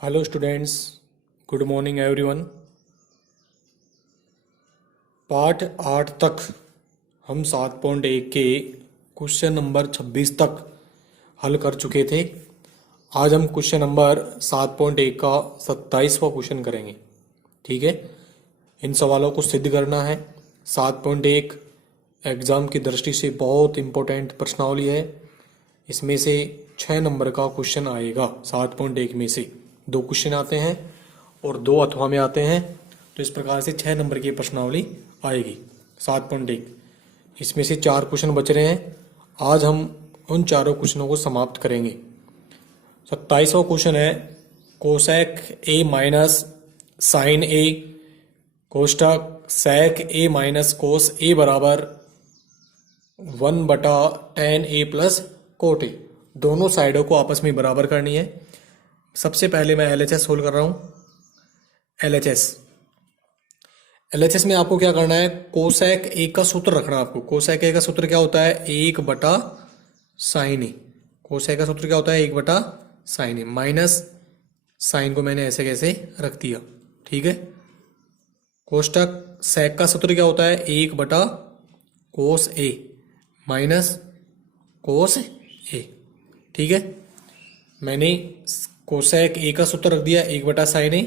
Hello students, good morning everyone. पाठ 8 तक हम 7.1 के क्वेश्चन नंबर 26 तक हल कर चुके थे। आज हम क्वेश्चन नंबर 7.1 का 27वां क्वेश्चन करेंगे। ठीक है, इन सवालों को सिद्ध करना है। 7.1 एग्ज़ाम की दृष्टि से बहुत इम्पोर्टेंट प्रश्नावली है। इसमें से 6 नंबर का क्वेश्चन आएगा। 7.1 में से 2 क्वेश्चन आते हैं और 2 अथवा में आते हैं, तो इस प्रकार से 6 नंबर की प्रश्नावली आएगी 7.1। इसमें से 4 क्वेश्चन बच रहे हैं। आज हम उन चारों क्वेश्चनों को समाप्त करेंगे। 27वां क्वेश्चन है cosec A minus sine A कोष्टक sec A minus cos A बराबर 1/tan a plus cot A. दोनों साइडों को आपस में बराबर करनी है। सबसे पहले मैं LHS सोल्व कर रहा हूं। LHS में आपको क्या करना है, कोसेक ए का सूत्र रखना है आपको। कोसेक ए का सूत्र क्या होता है, 1/sin ए। कोसेक का सूत्र क्या होता है, 1/sin ए। माइनस साइन को मैंने ऐसे कैसे रख दिया। ठीक है, कोष्टक सेक का सूत्र क्या होता है, 1/cos ए माइनस कोस ए। ठीक है, मैंने कोसेक ए का सूत्र रख दिया 1/sin ए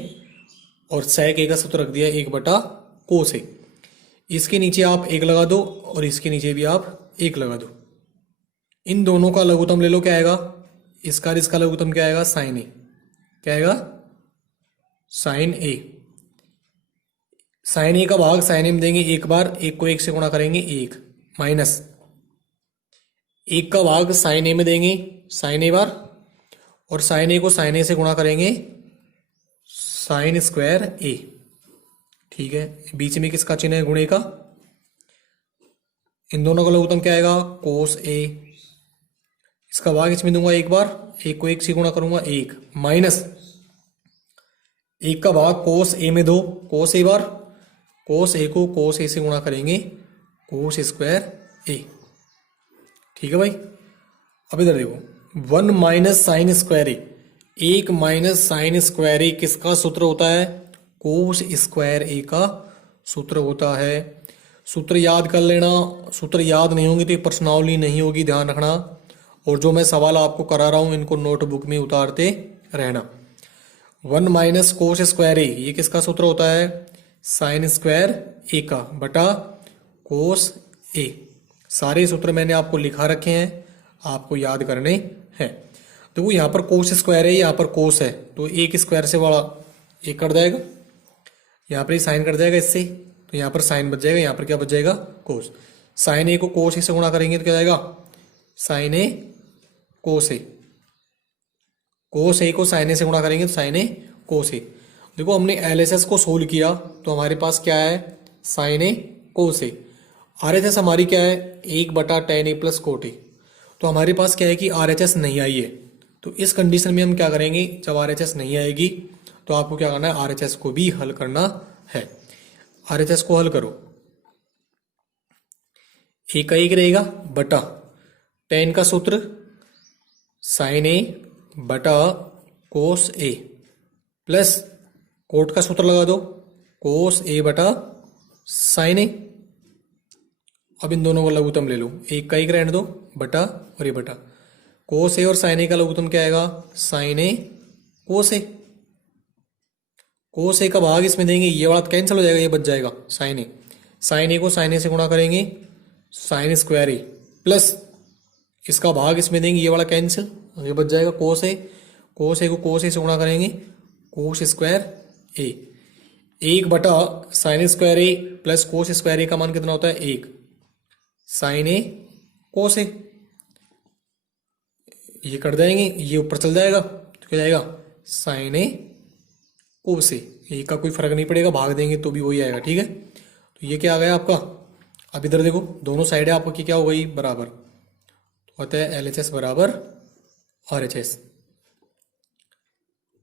और सेक ए का सूत्र रख दिया 1/cos ए। इसके नीचे आप 1 लगा दो और इसके नीचे भी आप 1 लगा दो। इन दोनों का लघुत्तम ले लो, क्या आएगा, इसका और इसका लघुत्तम क्या आएगा, साइन ए। क्या आएगा, साइन ए। साइन ए का भाग साइन ए में देंगे एक बार, 1 को 1 से गुणा करेंगे 1, माइनस 1 का भाग साइन ए में देंगे साइन ए बार, और साइन ए को साइन ए से गुणा करेंगे साइन स्क्वायर ए। ठीक है, बीच में किसका चिन्ह है, गुणे का। इन दोनों का लघुत्तम क्या आएगा, कोस ए। इसका भाग इसमें दूंगा एक बार, 1 को 1 से गुणा करूंगा 1, माइनस 1 का भाग कोस ए में दो, कोस ए बार, कोस ए को कोस ए से गुणा करेंगे कोस स्क्वायर ए। ठीक है भाई, अब इधर देखो, 1 माइनस साइन स्क्वायर ए, 1 माइनस साइन स्क्वायर ए किसका सूत्र होता है, कोस स्क्वायर ए का सूत्र होता है। सूत्र याद कर लेना। सूत्र याद नहीं होंगे तो ये प्रश्नावली नहीं होगी, ध्यान रखना। और जो मैं सवाल आपको करा रहा हूं इनको नोटबुक में उतारते रहना। 1 माइनस कोस स्क्वायर ए, ये किसका सूत्र होता है, साइन स्क्वायर ए का बटा कोस ए। सारे सूत्र मैंने आपको लिखा रखे हैं, आपको याद करने हैं। देखो यहाँ पर कोस स्क्वायर है, यहाँ पर कोस है, तो 1 स्क्वायर से बड़ा 1 कट जाएगा, यहाँ पर ही साइन कट जाएगा इससे, तो यहाँ पर साइन बच जाएगा, यहाँ पर क्या बच जाएगा, कोस। साइन ए को कोस ए से गुणा करेंगे तो क्या जाएगा, साइन ए कोस ए। कोस ए को साइन ए से गुणा करेंगे तो साइन ए कोस ए। देखो हमने LHS को सोल्व किया तो हमारे पास क्या है, साइन ए कोस ए। RHS हमारी क्या है, 1/tan a plus cot A. तो हमारे पास क्या है कि RHS नहीं आई है, तो इस कंडीशन में हम क्या करेंगे, जब RHS नहीं आएगी तो आपको क्या करना है, RHS को भी हल करना है। RHS को हल करो, 1 का 1 रहेगा बटा tan का सूत्र साइन ए बटा कोस ए, प्लस कोट का सूत्र लगा दो कोस ए बटा साइन ए। अब इन दोनों का लघुत्तम ले लो, 1 का 1 रहने दो बटा और ये बटा, कोस ए और साइन ए का लघुत्तम क्या आएगा, साइन ए कोस ए। कोस ए का भाग इसमें देंगे, ये वाला कैंसिल हो जाएगा, ये बच जाएगा साइन ए। साइन ए को साइन ए से गुणा करेंगे साइन स्क्वायर ए, प्लस इसका भाग इसमें देंगे, ये वाला कैंसिल, ये बच जाएगा कोस ए। कोस ए को कोस ए से गुणा करेंगे कोस square A. 1/साइन square A plus cos square A का मान कितना होता है, 1 साइन ए कोस ए। ये कट जाएंगे, ये ऊपर चल जाएगा तो क्या जाएगा, साइन ए कोस ए। ये का कोई फर्क नहीं पड़ेगा, भाग देंगे तो भी वही आएगा। ठीक है, तो ये क्या आ गया आपका। अब इधर देखो, दोनों साइडें आपको क्या हो गई, बराबर। तो होता है LHS बराबर RHS।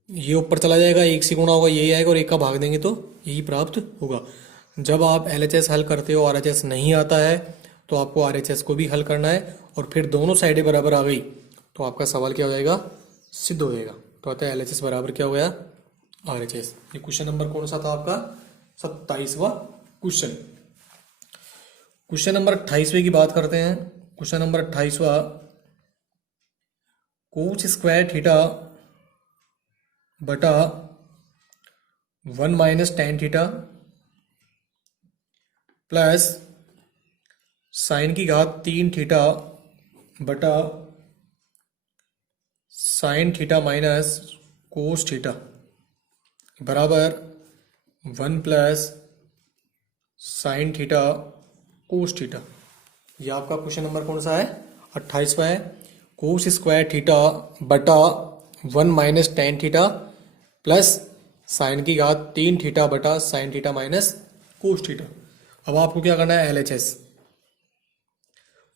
ये ऊपर चला जाएगा, 1 से गुणा होगा यही आएगा, और 1 का भाग देंगे तो यही प्राप्त होगा। जब आप LHS हल करते हो, RHS नहीं आता है, तो आपको RHS को भी हल करना है, और फिर दोनों साइडें बराबर आ गई तो आपका सवाल क्या हो जाएगा, सिद्ध हो जाएगा। तो आता है LHS बराबर क्या हो गया, RHS। ये क्वेश्चन नंबर कौन सा था आपका, 27वां क्वेश्चन। क्वेश्चन नंबर 28वें की बात करते हैं। क्वेश्चन नंबर 28वां, कोस स्क्वायर थीटा बटा 1 minus tan theta plus sine की घात 3 थीटा बटा sine theta minus cos theta बराबर 1 plus sine theta cos theta. ये आपका क्वेश्चन नंबर कौन सा है, 28वां है। कोस स्क्वायर थीटा बटा 1 minus tan theta plus sine की घात 3 थीटा बटा sine theta minus cos theta. अब आपको क्या करना है, LHS।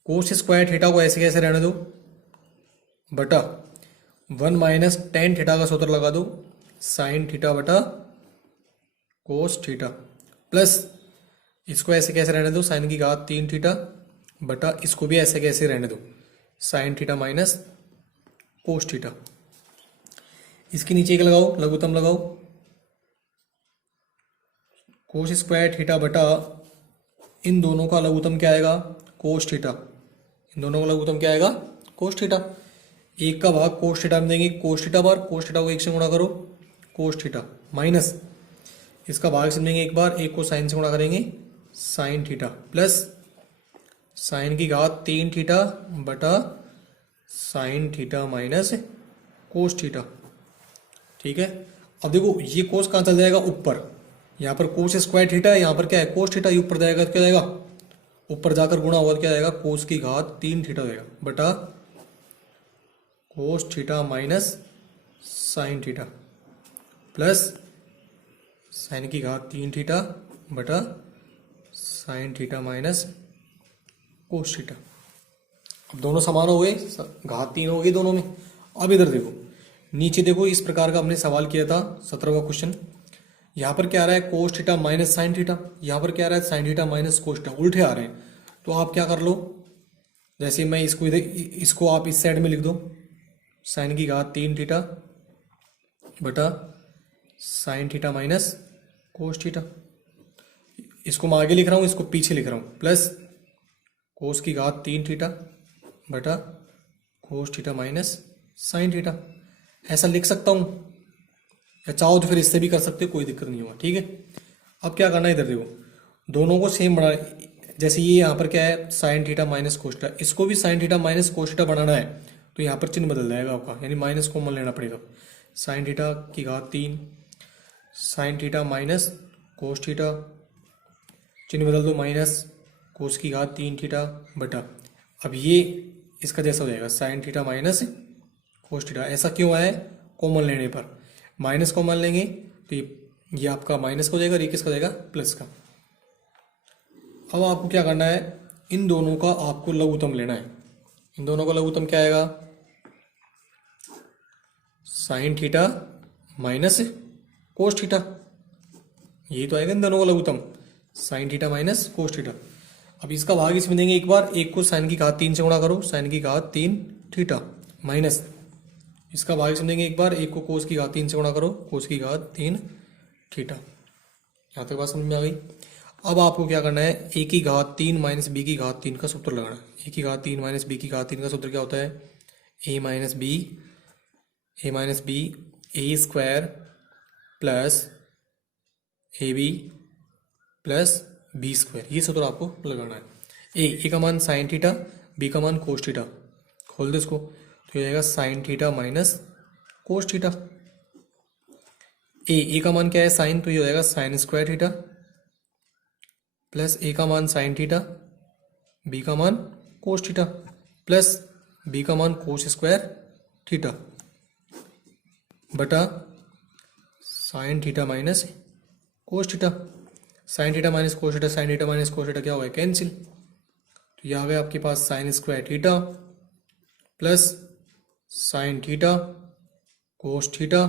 कोस स्क्वायर थीटा को ऐसे कैसे रहने दो, बटा 1 माइनस टेन थीटा का सूत्र लगा दो, साइन थीटा बटा कोस थीटा प्लस इसको ऐसे कैसे रहने दो, साइन की घात 3 थीटा बटा इसको भी ऐसे कैसे रहने दो, sign theta minus cos theta. इसके नीचे एक लगाओ, लघुत्तम लगाओ, कोस स्क्वायर थीटा बटा इन दोनों का लघुत्तम क्या आएगा, कोस थीटा। इन दोनों का लघुत्तम क्या आएगा, कोस थीटा। एक का भाग कोस थीटा में देंगे, कोस थीटा बार, कोस थीटा को एक से गुणा करो, कोस थीटा माइनस इसका भाग से देंगे एक बार, एक को साइन से गुणा करेंगे, साइन थीटा प्लस साइन की घात 3 थीटा बटा sine theta minus cos theta. ठीक है। अब देखो ये कोस कहाँ चल जाएगा, ऊपर। यहाँ पर कोस स्क्वायर थीटा है, यहाँ पर क्या है, कोस थीटा। ये ऊपर जाएगा तो क्या जाएगा, ऊपर जाकर गुणा होगा तो क्या जाएगा, कोस की घात 3 थीटा जाएगा बटा cos theta minus sine theta plus sine की घात 3 थीटा बटा sine theta minus cos theta. अब दोनों समान हो गए, घात 3 हो गई दोनों में। अब इधर देखो, नीचे देखो, इस प्रकार का हमने सवाल किया था 17वां क्वेश्चन। यहाँ पर क्या आ रहा है, cos theta minus sine theta, यहाँ पर क्या आ रहा है, sine theta minus cos theta, उल्टे आ रहे हैं। तो आप क्या कर लो, जैसे मैं इसको इधर, इसको आप इस साइड में लिख दो, साइन की घात 3 थीटा बटा sine theta minus cos theta. इसको मैं आगे लिख रहा हूँ, इसको पीछे लिख रहा हूँ, प्लस कोस की घात 3 थीटा बटा cos theta minus sine theta. ऐसा लिख सकता हूँ, या चाहो तो फिर इससे भी कर सकते हो, कोई दिक्कत नहीं होगा। ठीक है। अब क्या करना है, इधर देखो, दोनों को सेम बना, जैसे ये यहाँ पर क्या है, sine theta minus cos theta, इसको भी sine theta minus cos theta बनाना है, तो यहाँ पर चिन्ह बदल जाएगा आपका, यानी माइनस कॉमन लेना पड़ेगा। साइन थीटा की घात 3 sign theta minus cos theta, चिन्ह बदल दो, माइनस कोस की घात 3 थीटा बटा, अब ये इसका जैसा हो जाएगा, sign theta minus cos theta. ऐसा क्यों आया है, कॉमन लेने पर, माइनस कॉमन लेंगे तो ये आपका माइनस का हो जाएगा और ये किसका हो जाएगा, प्लस का। अब आपको क्या करना है, इन दोनों का आपको लघुत्तम लेना है। इन दोनों का लघुत्तम क्या आएगा, sine theta minus cos theta, यही तो आएगा इन दोनों का लघुत्तम, sine theta minus cos theta. अब इसका भाग इसमें देंगे एक बार, एक को साइन की घात 3 से गुणा करो, साइन की घात 3 थीटा माइनस इसका भाग इसमें देंगे एक बार, एक को कोस की घात 3 से गुणा करो, कोस की घात 3 थीटा। यहाँ तक बात समझ में आ गई। अब आपको क्या करना है, ए की घात 3 माइनस बी की घात 3 का सूत्र लगाना है। ए की घात 3 माइनस बी की घात 3 का सूत्र क्या होता है, A minus B A square plus A B plus B square, ये सूत्र आपको लगाना है। ए का मान साइन थीटा, बी का मान कोस थीटा, खोल दो इसको, तो ये आएगा sine theta minus cos theta. A का मान क्या है, साइन, तो ये हो जाएगा sine square theta plus A का मान साइन थीटा, बी का मान कोस थीटा प्लस बी का मान कोस स्क्वायर थीटा बटा sine theta minus cos theta. Sine theta minus cos theta, sine theta minus cos theta क्या हो गया, कैंसिल। तो ये आ गया आपके पास sine square theta plus sine theta cos theta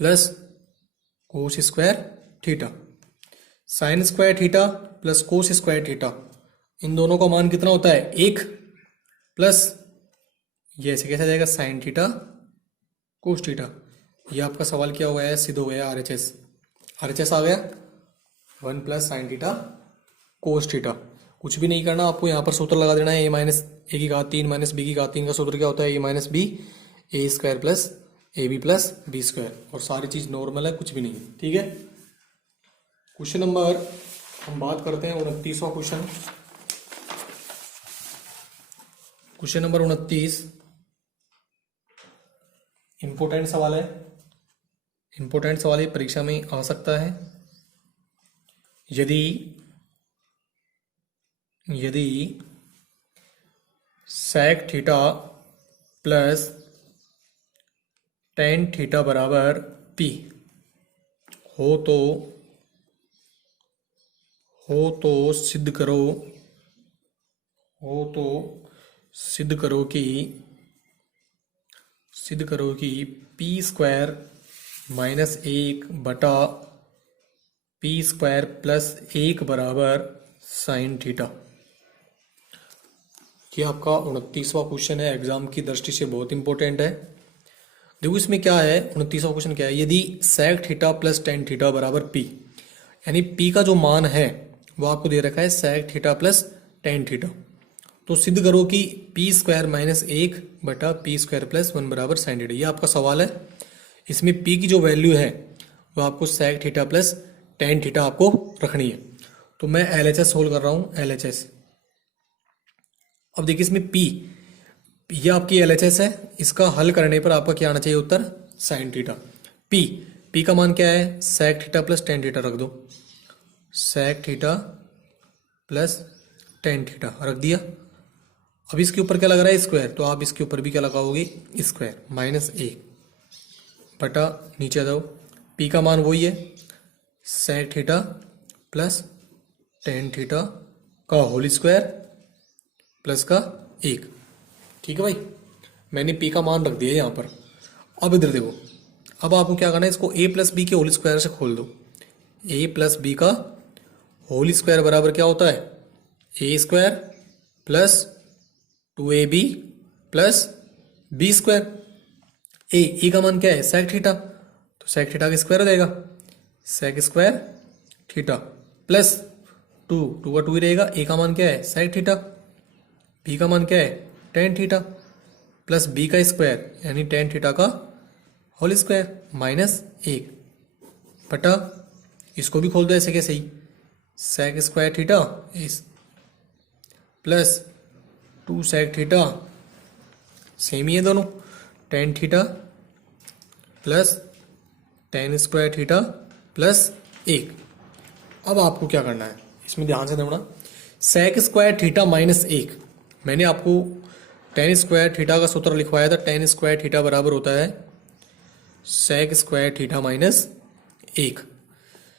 plus cos square theta. Sine square theta plus cos square theta, इन दोनों का मान कितना होता है, 1 प्लस ये ऐसे कैसे जाएगा, साइन थीटा कोस थीटा। ये आपका सवाल क्या हो गया है, सिद्ध हो गया आरएचएस। आरएचएस आ गया 1 plus sine theta cos theta. कुछ भी नहीं करना आपको, यहाँ पर सूत्र लगा देना है, a की घात 3 माइनस बी की घात 3 का सूत्र क्या होता है, a minus B A square plus A B plus B square. और सारी चीज नॉर्मल है, कुछ भी नहीं है, ठीक है। क्वेश्चन नंबर हम बात करते हैं 29वां क्वेश्चन। क्वेश्चन नंबर 29 इंपोर्टेंट सवाल है। इंपोर्टेंट सवाल ये परीक्षा में आ सकता है। यदि sec theta plus tan theta बराबर p हो तो सिद्ध करो कि p स्क्वायर माइनस 1 बटा p स्क्वायर प्लस 1 बराबर साइन थीटा। ये आपका 29वां क्वेश्चन है, एग्जाम की दृष्टि से बहुत इंपॉर्टेंट है। देखो इसमें क्या है, 29वां क्वेश्चन क्या है, यदि sec theta plus tan theta बराबर p, यानी p का जो मान है वो आपको दे रखा है sec theta plus tan theta, तो सिद्ध करो कि p स्क्वायर माइनस 1 बटा p स्क्वायर प्लस 1 बराबर साइन थीटा। ये आपका सवाल है। इसमें p की जो वैल्यू है वो आपको sec theta plus tan theta आपको रखनी है। तो मैं LHS सोल्व कर रहा हूँ, LHS। अब देखिए इसमें p, ये आपकी LHS है, इसका हल करने पर आपका क्या आना चाहिए उत्तर, साइन थीटा। p का मान क्या है, sec theta plus tan theta रख दो, sec theta plus tan theta रख दिया। अब इसके ऊपर क्या लग रहा है, स्क्वायर, तो आप इसके ऊपर भी क्या लगाओगे, स्क्वायर माइनस 1 बटा नीचे दो, p का मान वही है sec theta plus tan theta का होल स्क्वायर प्लस का 1, ठीक है भाई। मैंने p का मान रख दिया यहाँ पर। अब इधर देखो, अब आपको क्या करना है, इसको a प्लस बी के होल स्क्वायर से खोल दो। a प्लस बी का होल स्क्वायर बराबर क्या होता है, a square plus 2ab plus B square. A का मान क्या है, sec थीटा, तो sec थीटा का स्क्वायर हो जाएगा, sec स्क्वायर थीटा प्लस 2 का 2 ही रहेगा। a का मान क्या है, sec थीटा, b का मान क्या है, tan थीटा प्लस b का स्क्वायर यानी tan थीटा का होल स्क्वायर माइनस 1 बटा, इसको भी खोल दो ऐसे कैसे ही, sec स्क्वायर थीटा इस प्लस 2 sec थीटा, सेम ही है दोनों, tan theta plus tan square theta plus 1। अब आपको क्या करना है, इसमें ध्यान से देखना, sec स्क्वायर थीटा माइनस 1, मैंने आपको tan स्क्वायर थीटा का सूत्र लिखवाया था, tan स्क्वायर थीटा बराबर होता है sec square theta minus 1।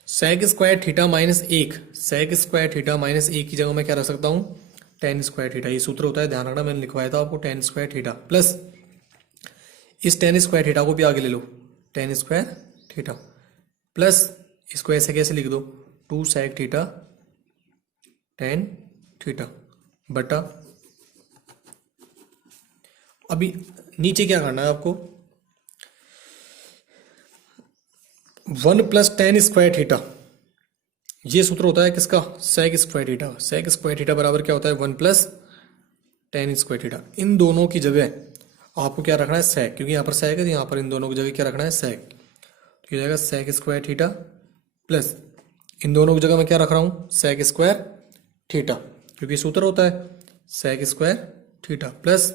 sec square theta minus 1, sec square theta minus 1 की जगह मैं क्या रख सकता हूँ, tan स्क्वायर थीटा, ये सूत्र होता है, ध्यान रखना, मैंने लिखवाया था आपको tan स्क्वायर थीटा प्लस इस tan स्क्वायर थीटा को भी आगे ले लो, tan स्क्वायर थीटा प्लस इसको ऐसे कैसे लिख दो, 2 sec थीटा tan थीटा बटा, अभी नीचे क्या करना है आपको, 1 प्लस tan स्क्वायर थीटा, ये सूत्र होता है किसका, sec square theta. sec square theta बराबर क्या होता है, 1 प्लस tan स्क्वायर थीटा। इन दोनों की जगह आपको क्या रखना है, sec, क्योंकि यहाँ पर sec है तो यहाँ पर इन दोनों की जगह क्या रखना है, sec, तो ये जाएगा sec स्क्वायर थीटा प्लस इन दोनों की जगह मैं क्या रख रहा हूँ, sec स्क्वायर थीटा, क्योंकि सूत्र होता है sec स्क्वायर थीटा प्लस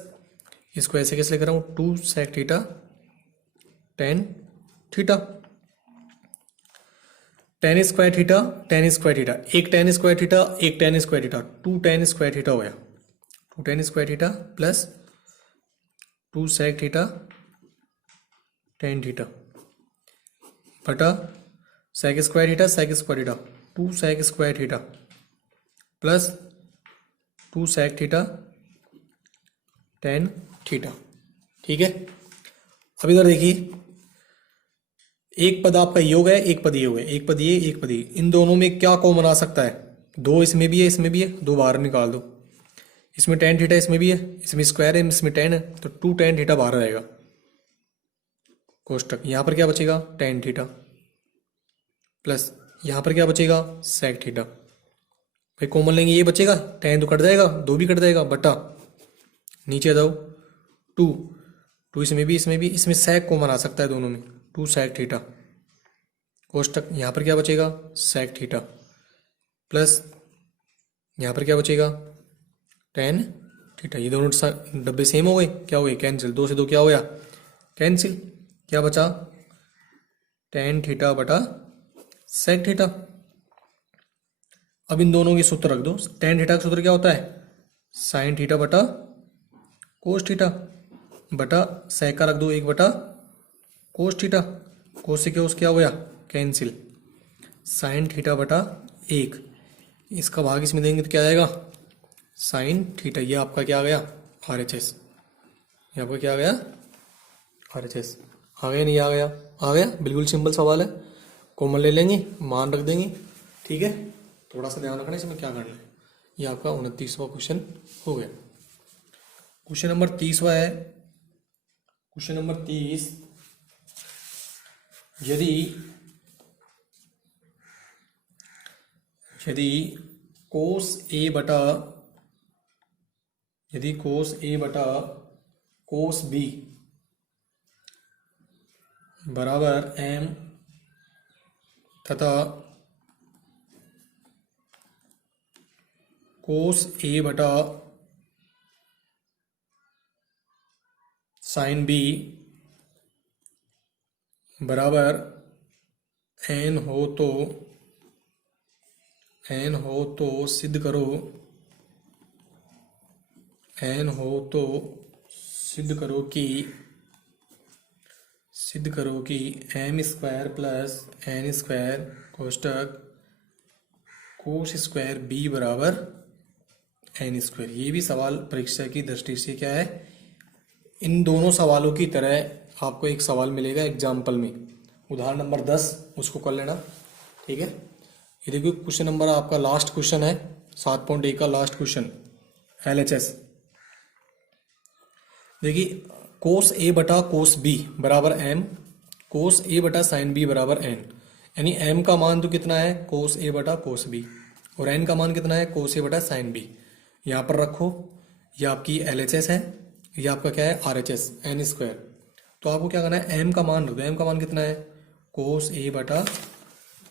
इसको ऐसे कैसे लिख रहा हूँ, 2 sec theta tan theta, tan square theta tan square theta, एक tan स्क्वायर थीटा एक tan square theta, 2 tan square theta हो गया, 2 tan square theta plus 2 sec theta tan theta बटा sec square theta 2 sec square theta plus 2 sec theta tan theta, ठीक है। अब इधर देखिए, एक पद आपका योग है, एक पद ये हुआ है, एक पद ये एक पद ये, इन दोनों में क्या कॉमन आ सकता है, 2 इसमें भी है इसमें भी है, 2 बाहर निकाल दो, इसमें tan थीटा इसमें भी है, इसमें स्क्वायर है इसमें tan है, तो 2 tan थीटा बाहर रहेगा, कोष्टक यहाँ पर क्या बचेगा टेन थीटा प्लस यहाँ पर क्या बचेगा सेक थीटा। भाई कॉमन लेंगे ये बचेगा, टेन तो कट जाएगा, दो भी कट जाएगा, बटा नीचे जाओ टू, टू इसमें भी इसमें भी, इसमें सेक कॉमन आ सकता है दोनों में, टू सेक थीटा कोष्टक यहाँ पर क्या बचेगा सेक थीटा प्लस यहाँ पर क्या बचेगा टेन थीटा। ये दोनों डब्बे सेम हो गए, क्या हो गए कैंसिल, दो से दो क्या हो गया कैंसिल, क्या बचा टेन थीटा बटा सेक थीटा। अब इन दोनों के सूत्र रख दो, टेन थीटा का सूत्र क्या होता है साइन थीटा बटा कोस थीटा बटा सेक का रख दो एक बटा कोस थीटा, कोस से कोस क्या हो गया कैंसिल, साइन थीटा बटा एक, इसका भाग इसमें देंगे तो क्या आएगा साइन थीटा। ये आपका क्या आ गया आर एच एस, ये आपका क्या आ गया आर एच एस। आ गया नहीं आ गया, आ गया, बिल्कुल सिंपल सवाल है, कॉमन ले लेंगे मान रख देंगे, ठीक है। थोड़ा सा ध्यान रखना है इसमें क्या करना है। ये आपका 29वां क्वेश्चन हो गया। क्वेश्चन नंबर 30वां है, क्वेश्चन नंबर 30, यदि यदि कोस ए बटा कोस बी बराबर एम तथा कोस ए बटा साइन बी बराबर एन हो तो सिद्ध करो, एन हो तो सिद्ध करो कि M square plus N square कोष्टक कोस स्क्वायर बी बराबर एन स्क्वायर। ये भी सवाल परीक्षा की दृष्टि से क्या है, इन दोनों सवालों की तरह आपको एक सवाल मिलेगा एग्जाम्पल में, उदाहरण नंबर 10 उसको कर लेना, ठीक है। ये देखिए क्वेश्चन नंबर आपका लास्ट क्वेश्चन है 7.1 का लास्ट क्वेश्चन LHS। देखिए कोस ए बटा कोस बी बराबर एम, कोस ए बटा साइन बी बराबर एन, यानी एम का मान तो कितना है कोस ए बटा कोस बी और एन का मान कितना है कोस ए बटा साइन बी। यहाँ पर रखो, ये आपकी LHS है, ये आपका क्या है RHS एन स्क्वायर। तो आपको क्या करना है एम का मान रख दो, एम का मान कितना है कोस ए बटा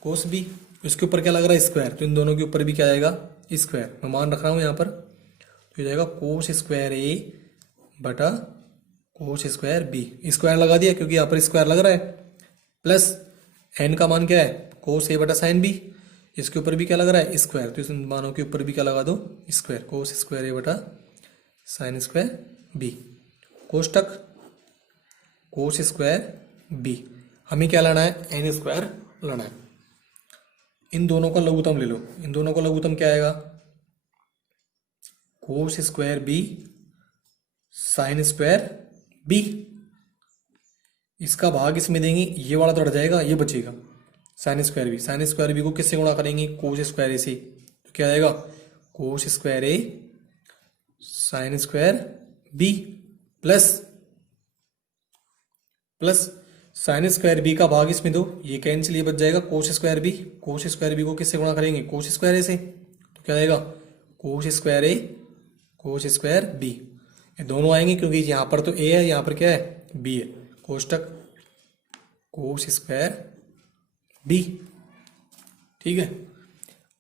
कोस बी, इसके ऊपर क्या लग रहा है स्क्वायर, तो इन दोनों के ऊपर भी क्या आएगा स्क्वायर, मैं मान रख रहा हूँ यहाँ पर, तो ये जाएगा कोस स्क्वायर ए बटा कोस स्क्वायर बी, स्क्वायर लगा दिया क्योंकि यहाँ पर स्क्वायर लग रहा है, प्लस एन का मान क्या है कोस ए बटा साइन बी, इसके ऊपर भी क्या लग रहा है स्क्वायर, तो इस मानों के ऊपर भी क्या लगा दो स्क्वायर, कोस स्क्वायर ए बटा साइन स्क्वायर बी कोष्टक कोस स्क्वायर बी। हमें क्या लाना है एन स्क्वायर लाना है। इन दोनों का लघुत्तम ले लो, इन दोनों का लघुत्तम क्या आएगा cos square B sine square B, इसका भाग इसमें देंगे, ये वाला तो हट जाएगा, ये बचेगा sine square B, sine square B को किससे गुणा करेंगे कोस स्क्वायर ए से, तो क्या आएगा cos square A sine square B plus sine square B का भाग इसमें दो, ये कैंसिल, ये बच जाएगा cos square B, cos square B को किससे गुणा करेंगे कोस स्क्वायर ए से, तो क्या आएगा कोस स्क्वायर ए कोस स्क्वायर बी, ये दोनों आएंगे क्योंकि यहाँ पर तो ए है, यहाँ पर क्या है बी है, कोष्टक कोस स्क्वायर बी, ठीक है।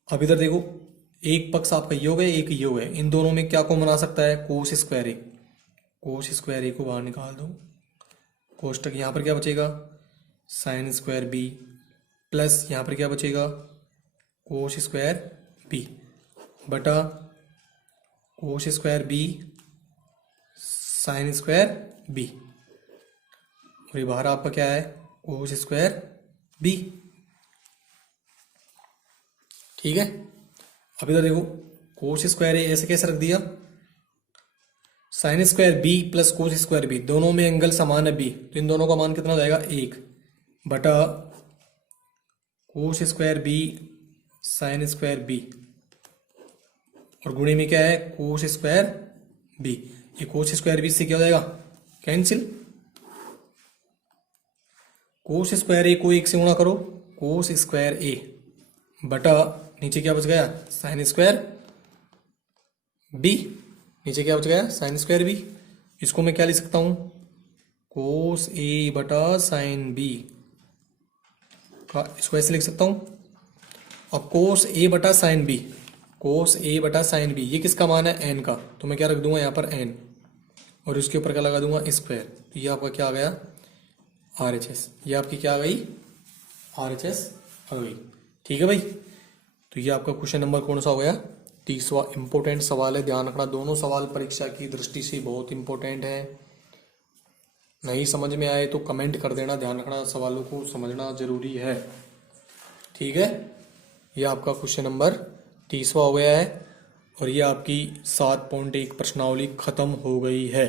अब इधर देखो एक पक्ष आपका ये हो गया एक ये हो गया, इन दोनों में क्या कॉमन आ सकता है कोस स्क्वायर ए, कोस स्क्वायर ए को बाहर निकाल दो, कोष्टक यहाँ पर क्या बचेगा साइन स्क्वायर बी प्लस यहाँ पर क्या बचेगा कोस स्क्वायर बी बटा cos square B sine square B, और ये बाहर आपका क्या है कोस स्क्वायर बी, ठीक है। अब इधर देखो कोस स्क्वायर ए ऐसे कैसे रख दिया, sine square B plus cos square B, दोनों में एंगल समान है बी, तो इन दोनों का मान कितना हो जाएगा एक बटा cos square B sine square B, और गुणे में क्या है कोस स्क्वायर बी, ये कोस स्क्वायर बी से क्या हो जाएगा कैंसिल, कोस स्क्वायर ए को 1 से गुणा करो, कोस स्क्वायर ए बटा नीचे क्या बच गया, साइन स्क्वायर बी, नीचे क्या बच गया, साइन स्क्वायर बी। इसको मैं क्या लिख सकता हूं, कोस ए बटा साइन बी का, इसको ऐसे लिख सकता हूं। अब कोस ए बटा साइन बी, कोस ए बटा साइन बी, ये किसका मान है, एन का, तो मैं क्या रख दूंगा यहाँ पर एन, और इसके ऊपर क्या लगा दूंगा, स्क्वायर। तो ये आपका क्या आ गया, आर एच एस। ये आपकी क्या आ गई, आर एच एस आ गई। ठीक है भाई, तो ये आपका क्वेश्चन नंबर कौन सा हो गया, 30वां। इंपॉर्टेंट सवाल है, ध्यान रखना, दोनों सवाल परीक्षा की दृष्टि से बहुत इंपॉर्टेंट है। नहीं समझ में आए तो कमेंट कर देना, ध्यान रखना सवालों को समझना जरूरी है। ठीक है, ये आपका क्वेश्चन नंबर 30वां हो गया है, और ये आपकी 7.1 प्रश्नावली खत्म हो गई है।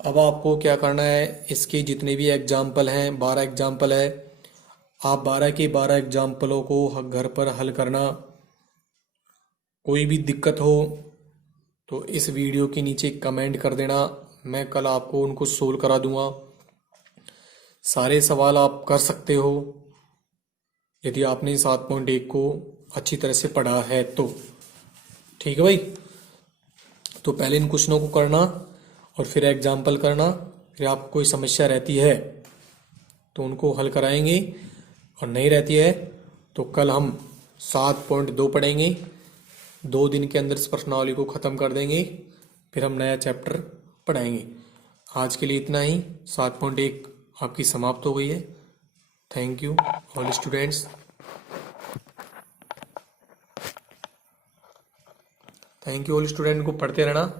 अब आपको क्या करना है, इसके जितने भी एग्जाम्पल हैं, 12 एग्जाम्पल है, आप 12 के 12 एग्जाम्पलों को घर पर हल करना। कोई भी दिक्कत हो तो इस वीडियो के नीचे कमेंट कर देना, मैं कल आपको उनको सोल्व करा दूंगा। सारे सवाल आप कर सकते हो यदि आपने 7.1 को अच्छी तरह से पढ़ा है तो। ठीक है भाई, तो पहले इन क्वेश्चनों को करना और फिर एग्जाम्पल करना, फिर आपको कोई समस्या रहती है तो उनको हल कराएंगे, और नहीं रहती है तो कल हम 7.2 पढ़ेंगे। 2 दिन के अंदर इस प्रश्नावली को ख़त्म कर देंगे, फिर हम नया चैप्टर पढ़ाएंगे। आज के लिए इतना ही, 7.1 आपकी समाप्त हो गई है। Thank you all students, thank you all student को पढ़ते रहना।